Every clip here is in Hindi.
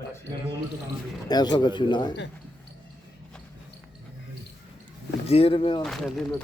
ऐसा का चुनाव देर में और पहले में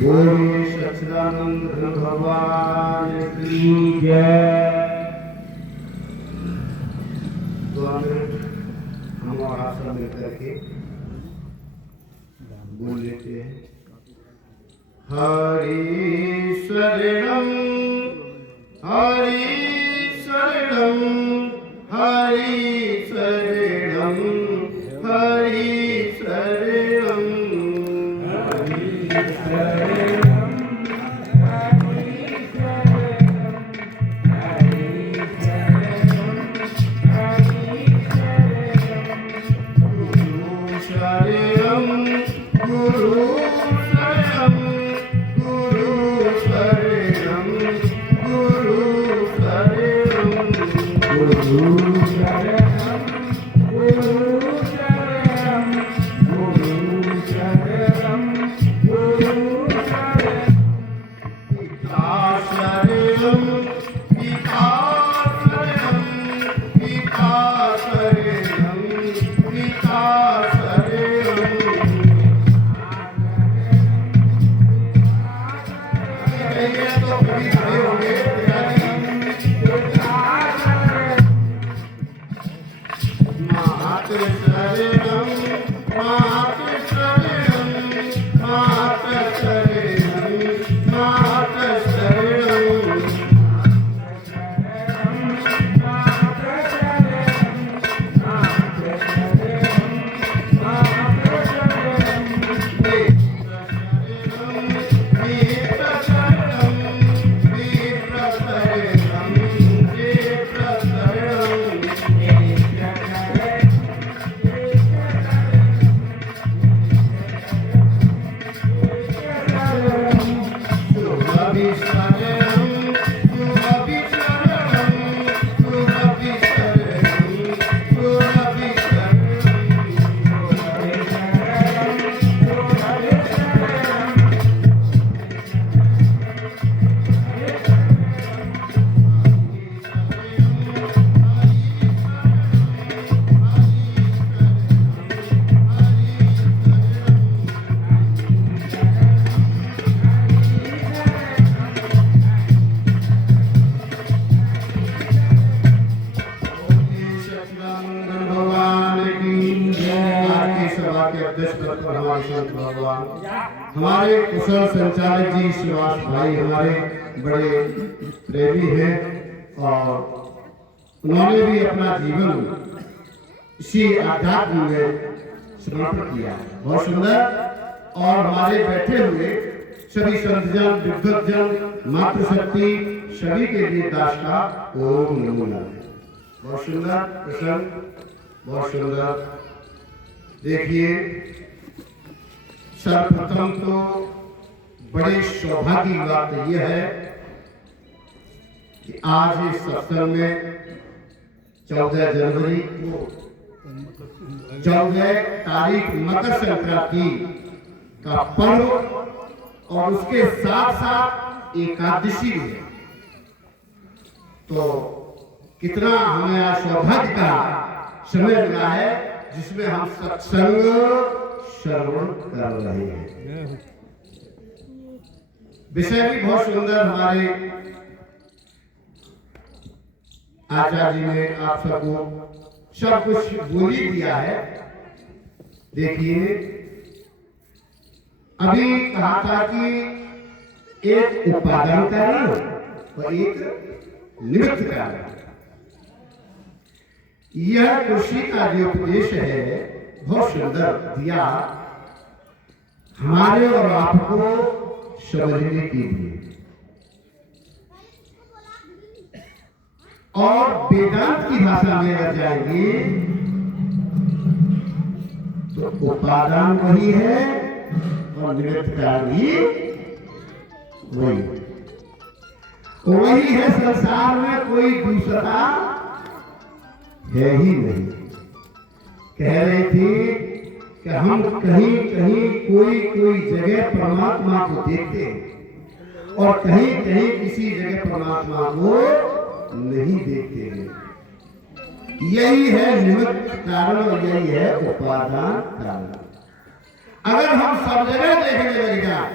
बोले सच्चिदानंद भगवान की जय। हमारा आसन मिलकर के बोल लेते हैं। हरि शरणम हरि शरणम हरि शरणम हरि शरणम हरि शरणम हमारे कुशल संचालक जी श्रीवास भाई हमारे बड़े प्रेमी हैं और उन्होंने भी अपना जीवन इसी आध्यात्म में समर्पित किया। बहुत सुंदर। और हमारे बैठे हुए सभी संतजन विद्वतजन मातृशक्ति सभी के लिए दास का ओम नमो नारायण। बहुत सुंदर प्रसंग, बहुत सुंदर। देखिए, सर्वप्रथम तो बड़े सौभाग्य की बात यह है कि आज इस सत्संग में 14 जनवरी को 14 तारीख मकर संक्रांति का पर्व और उसके साथ साथ एकादशी भी है। तो कितना हमें आज सौभाग्य का समय मिला है जिसमें हम सत्संग श्रवण कर रहे हैं। विषय भी बहुत सुंदर हमारे आचार्य जी ने आप सबको सब कुछ बोल ही दिया है। देखिए, अभी कहा था कि एक उपादान कार्य और एक निमित्त कार्य। यह कृषि का जो उपदेश है बहुत सुंदर दिया हमारे और आपको समझने के लिए। और वेदांत की भाषा में अगर जाएंगे तो उपादान वही है और निमित्त भी वही। वही है, संसार में कोई दूसरा है ही नहीं। कह रही थी कि हम कहीं कहीं कोई कोई जगह परमात्मा को देखते हैं और कहीं कहीं किसी जगह परमात्मा को नहीं देखते हैं। यही है निमित्त कारण और यही है उपादान कारण। अगर हम सब जगह देखने लग जाए,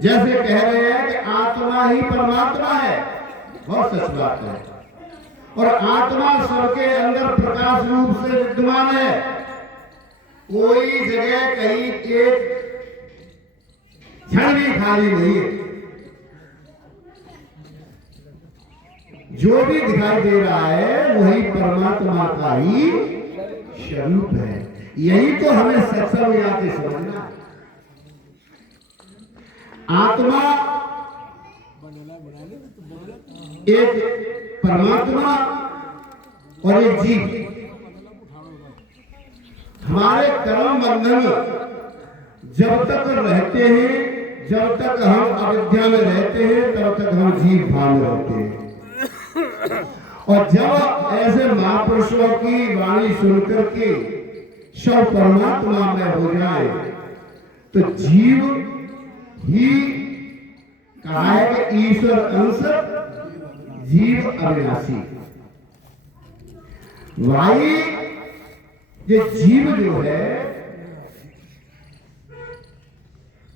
जैसे कह रहे हैं कि आत्मा ही परमात्मा है, बहुत सच बात है, और आत्मा सबके अंदर प्रकाश रूप से विद्यमान है। कोई जगह कहीं एक क्षण भी खाली नहीं है। जो भी दिखाई दे रहा है वही परमात्मा का ही स्वरूप है। यही तो हमें सत्संग में आके समझना है। आत्मा एक परमात्मा और एक जीव। हमारे कर्म बंधन जब तक रहते हैं, जब तक हम अविद्या में रहते हैं, तब तक हम जीव भाव में रहते हैं। और जब ऐसे महापुरुषों की वाणी सुनकर के सब परमात्मा में हो जाए तो जीव ही कहा है कि ईश्वर अंश जीव अविनाशी। भाई ये जीव जो है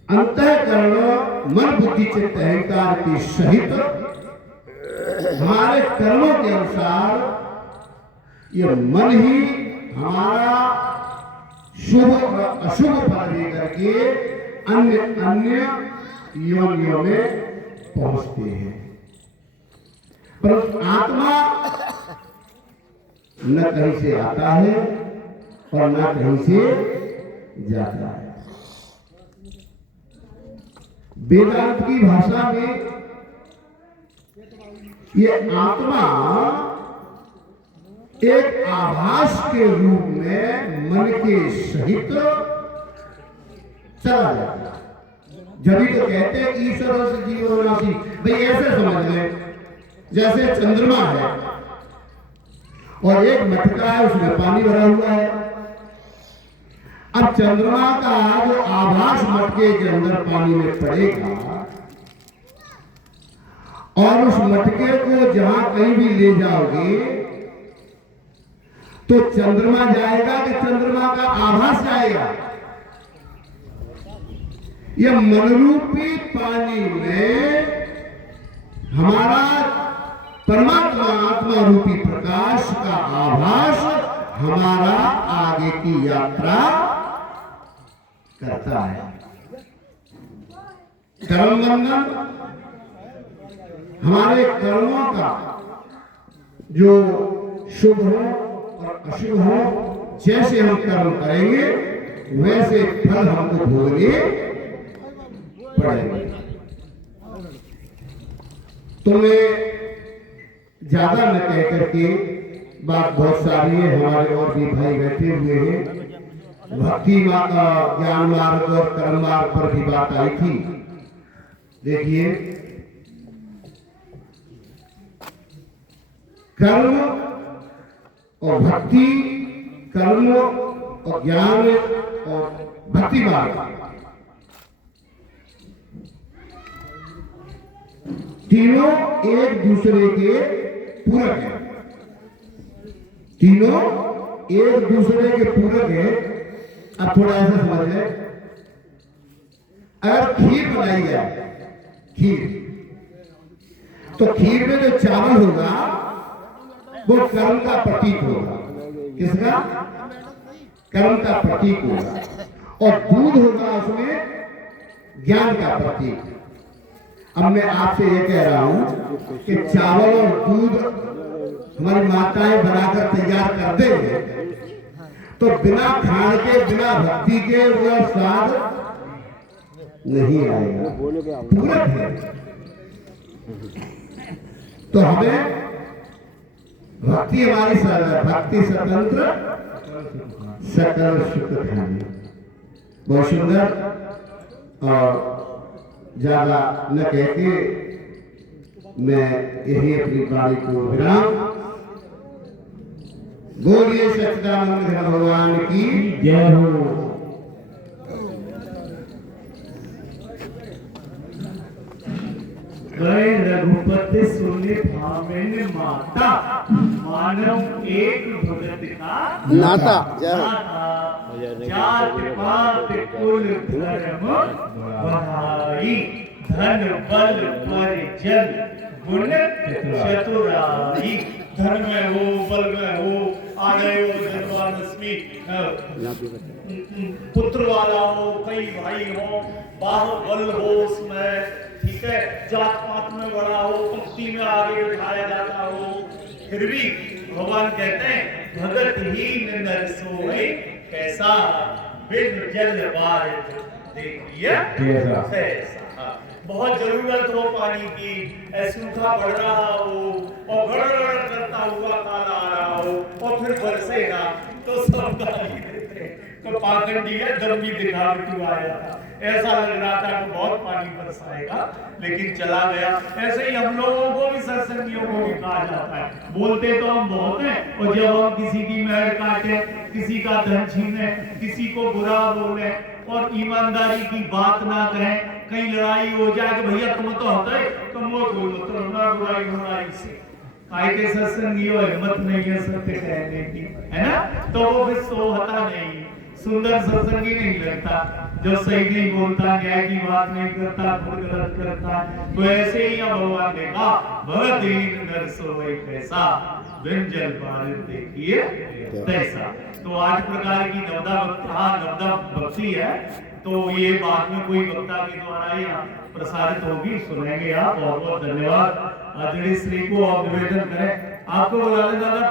अंतःकरण मन बुद्धि चित्त अहंकार के सहित हमारे कर्मों के अनुसार ये मन ही हमारा शुभ और अशुभ फल देकर के अन्य अन्य योनियों में पहुंचते हैं। पर आत्मा न कहीं से आता है और न कहीं से जाता है। वेदांत की भाषा में ये आत्मा एक आभास के रूप में मन के सहित चला जाता है। जब तो कहते हैं ईश्वर से जीव अविनाशी। भाई ऐसे समझ लें जैसे चंद्रमा है और एक मटका है, उसमें पानी भरा हुआ है। अब चंद्रमा का जो आभास मटके के अंदर पानी में पड़ेगा और उस मटके को जहां कहीं भी ले जाओगे तो चंद्रमा जाएगा कि चंद्रमा का आभास जाएगा। यह मनरूपी पानी में हमारा परमात्मा आत्मा रूपी प्रकाश का आभास हमारा आगे की यात्रा करता है। कर्म बंधन हमारे कर्मों का जो शुभ हो और अशुभ हो, जैसे हम कर्म करेंगे वैसे फल हमको भोगने पड़ेंगे। तो मैं ज्यादा न कह करके, बात बहुत सारी है, हमारे और भी भाई बैठे हुए हैं। भक्ति ज्ञान मार्ग और कर्म मार्ग पर भी बात आई थी। देखिए, कर्म और भक्ति, कर्म और ज्ञान और भक्ति मार्ग, तीनों एक दूसरे के पूरक हैं। तीनों एक दूसरे के पूरक हैं। अब थोड़ा ऐसा समझ लें, अगर खीर बनाई जाए, खीर, तो खीर में जो चावल होगा वो कर्म का प्रतीक होगा। किसका? कर्म का प्रतीक होगा। और दूध होगा उसमें ज्ञान का प्रतीक। अब मैं आपसे ये कह रहा हूं कि चावल और दूध हमारी माताएं बनाकर तैयार करते हैं, तो बिना खान के, बिना भक्ति के वह स्वाद नहीं आएगा। पूरक है। तो हमें भक्ति हमारी भक्ति स्वतंत्र सकल सुख खानी। बहुत सुंदर। और ज्यादा न कहते मैं यही अपनी वाणी को विराम बोलिए सच्चिदानंद घन भगवान की जय हो। गए रघुपति सुने भामिन माता, मानव एक भगत का नाता। जात पात कुल धर्म बढ़ाई, धन बल परिजन गुण चतुराई। धन में हो, बल में हो, आड़े हो, धनवानस्मी, पुत्र वाला हो, कई भाई हो, बाहुबल हो उसमें, ठीक है, जात पात में बड़ा हो, पंक्ति में आगे उठाया जाता हो, फिर भी भगवान कहते हैं भगत हीन नर सोए कैसा, बिन जल बारिश देखिए कैसा। बहुत जरूरत हो पानी की, सूखा पड़ रहा हो और गड़गड़ करता हुआ काला आ रहा हो और फिर बरसे ना तो सब गाली देते, तो पाखंडी है, दम्भी दिखावटी आया था, ऐसा लग रहा था कि बहुत पानी बरसाएगा लेकिन चला गया। ऐसे ही हम लोगों को भी, सत्संगियों को भी कहा जाता है, बोलते तो हम बहुत हैं और जब हम किसी की मेहर काटे, किसी का धन छीने, किसी को बुरा बोले और ईमानदारी की बात ना कहें, कहीं लड़ाई हो जाए कि भैया तुम तो होता है, तुम वो कोई मतलब ना बुराई होना इससे काय के सत्संगियों हिम्मत नहीं है सत्य कहने की, है ना, तो वो फिर सोहता नहीं, सुंदर सत्संगी नहीं लगता, जो सही नहीं बोलता, न्याय की बात नहीं करता, खुद गलत करता। तो ऐसे ही भगवान ने कहा भगत हीन नर सोए कैसा, बिन जल बारिश देखिए तैसा। तो 8 प्रकार की नवदा भक्ति है, तो ये बाद में कोई वक्ता के द्वारा यहाँ प्रसारित होगी, सुनेंगे आप। बहुत बहुत धन्यवाद। आदरणीय श्री को और निवेदन करें, आपको बुला ले दादा।